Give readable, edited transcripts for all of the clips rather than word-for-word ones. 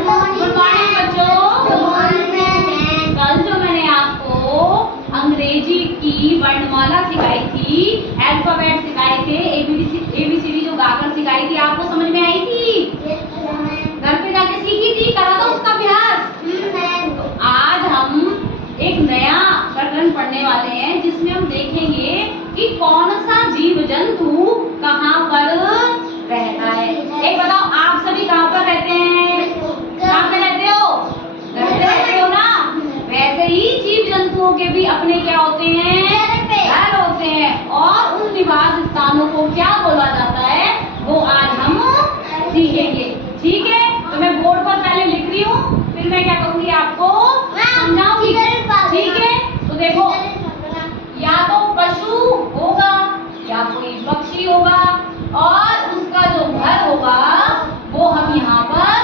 Good morning बच्चों। कल जो मैंने आपको अंग्रेजी की वर्णमाला सिखाई थी, अल्फाबेट सिखाए थे, एबीसीडी जो गाकर सिखाई थी, आपको समझ में आई थी? घर पे जाके सीखी थी, करा था उसका अभ्यास। तो आज हम एक नया प्रकरण पढ़ने वाले हैं जिसमें हम देखेंगे कि कौन सा जीव जंतु कहाँ पर रहता है। एक बताओ, आप सभी कहाँ पर रहते हैं? कहाँ पे रहते हो? घर पे रहते हो ना? वैसे ही जीव जंतुओं के भी अपने क्या होते हैं? घर होते हैं। और उन निवास स्थानों को क्या बोला जाता है, वो आज हम सीखेंगे। ठीक है, तो मैं बोर्ड पर पहले लिख रही हूँ, फिर मैं क्या करूँगी आपको समझाऊंगी। ठीक है, तो देखो, या तो पशु होगा या कोई पक्षी होगा और उसका जो घर होगा वो हम यहाँ पर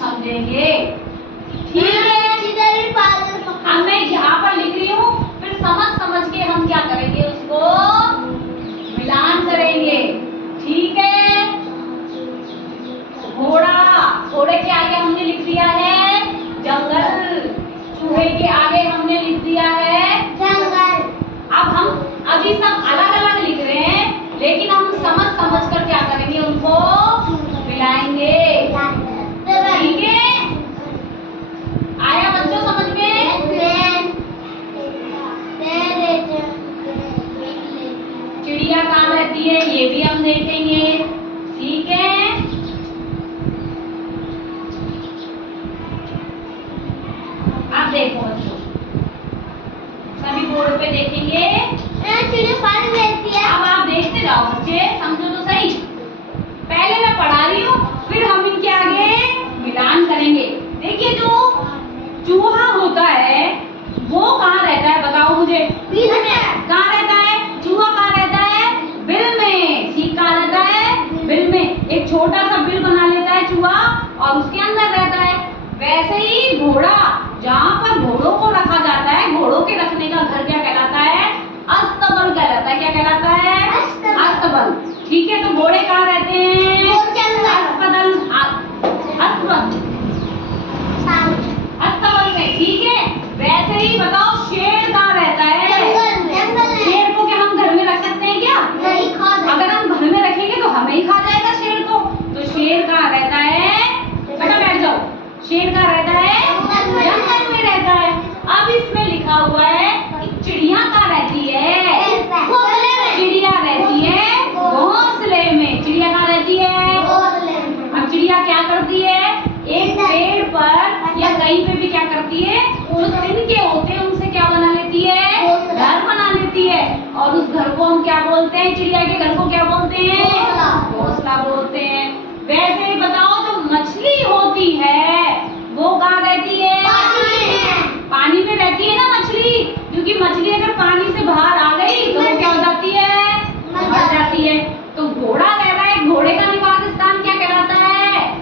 समझेंगे। ठीक है, अब मैं यहाँ पर लिख रही हूँ, फिर समझ के हम क्या करेंगे, उसको मिलान करेंगे। ठीक है, घोड़ा, घोड़े के आगे हमने लिख दिया है जंगल, चूहे के आगे हमने लिख दिया है जंगल। अब हम अभी सब अलग अलग लिख रहे हैं, लेकिन हम समझ कर क्या करेंगे, उनको मिलाएंगे। ठीक है, आया बच्चों समझ में? चिड़िया कहाँ रहती है ये भी हम देखेंगे। ठीक है, अब देखो बच्चों, सभी बोर्ड पे देखेंगे। अब आप देखते जाओ बच्चे, समझो तो सही। पहले मैं पढ़ा रही हूँ, फिर हम इनके आगे मिलान करेंगे। देखिए, जो चूहा होता है वो कहाँ रहता है, बताओ मुझे। कहाँ रहता है चूहा? कहाँ रहता है? बिल में। ठीक, कहाँ रहता है? बिल में। एक छोटा सा बिल बना लेता है चूहा और उसके अंदर रहता है। वैसे ही घोड़ा, जहाँ पर घोड़ों को रखा जाता है, घोड़ों के रखने का घर क्या कहलाता है? अस्तबल कहलाता है। क्या कहलाता है? अस्तबल। ठीक है, तो घोड़े कहाँ रहते हैं? अस्तबल में। ठीक है, वैसे ही बताओ, शेर कहाँ रहता है? शेर को क्या हम घर में रख सकते हैं क्या? अगर हम घर में रखेंगे तो हमें ही खा जाएगा शेर को। तो शेर कहाँ रहता है? बेटा बैठ जाओ। शेर कहाँ रहता है? जंगल में रहता है। अब इसमें लिखा हुआ है कि चिड़िया कहाँ रहती है? चिड़िया रहती है घोंसले में। चिड़िया कहाँ रहती है? अब चिड़िया क्या करती है? एक पेड़ पर या कहीं पे भी क्या करती है, जो तिनके होते हैं उनसे क्या बना लेती है? घर बना लेती है। और उस घर को हम क्या बोलते हैं? चिड़िया के घर को क्या बोलते हैं? घोंसला बोलते हैं। वैसे ही बताओ, जो मछली होती है वो कहाँ रहती है? पानी में रहती है ना मछली, क्योंकि मछली अगर पानी से बाहर आ गई तो वो क्या हो जाती है? मर जाती है। तो घोड़ा कह रहा है, घोड़े का निवास स्थान क्या कहलाता है,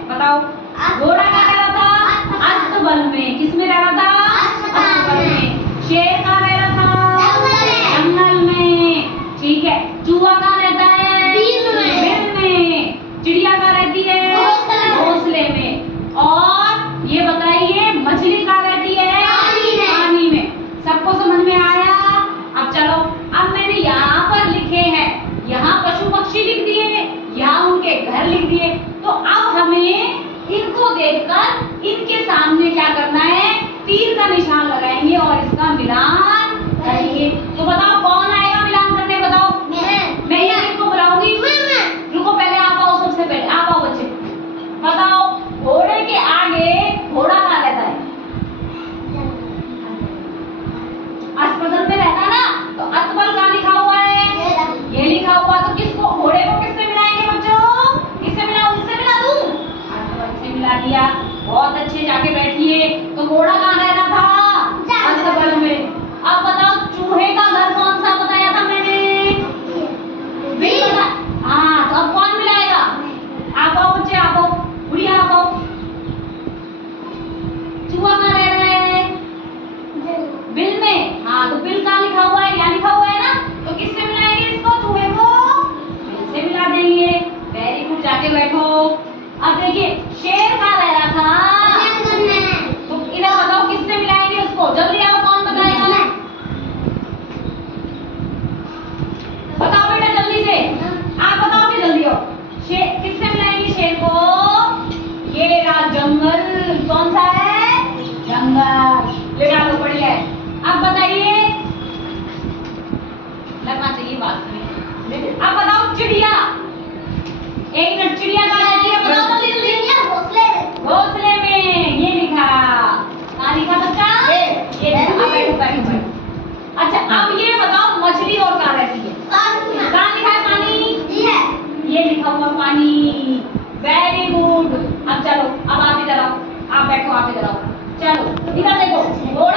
बताओ? घोड़ा क्या कह रहा था? अस्तबल में। किस में रह रहा था? अस्तबल में। शेर कहाँ रह रहा था? जंगल में। ठीक है, चूहा कहाँ रहता है? बिल में। चिड़िया कहाँ रहती है? घोंसले में। और ये बताइए, मछली कहाँ रहती है? पानी में। सबको समझ में आया? अब चलो, अब मैंने यहाँ पर लिखे हैं, यहाँ पशु पक्षी लिख दिए, यहाँ उनके घर लिख दिए। तो अब हमें इनको देखकर इनके सामने क्या करना है? तीर का निशान लगाएंगे और इसका मिलान करेंगे। तो बताओ, कौन आएगा मिलान करने? बताओ। मैं ही इनको बुलाऊंगी। रुको, पहले आप आओ, सबसे पहले आप आओ बच्चे। बताओ, घोड़े के आगे घोड़ा कहाँ रहता है? अस्पताल में रहता है ना, तो अस्तबल कहाँ लिखा हुआ है? ये लिखा हुआ। तो किसको, घोड़े को किससे मिलाएंगे बच्चों? किससे मिलाऊं? इससे मिला दूं? अस्तबल से मिला दिया। बहुत अच्छे, जाके बैठिए। तो घोड़ा कहाँ रह रहा था? अस्तबल में। अब बताओ, चूहे का घर कौन सा बताया था मैंने? बिल बता। हाँ, तो अब कौन मिलाएगा? आप आओ बच्चे, आप आओ, बुढ़िया आप आओ। चूहा कहाँ रह रहा है? बिल में। हाँ, तो बिल कहाँ लिखा हुआ है? यहाँ लिखा हुआ है ना, तो किससे मिलाएंगे इसको? चूहे को बिल से मिला देंगे। वेरी गुड, जाके बैठो। अब देखिए, शेर कहाँ रह रहा था? आप इधर आओ, चलो इधर देखो,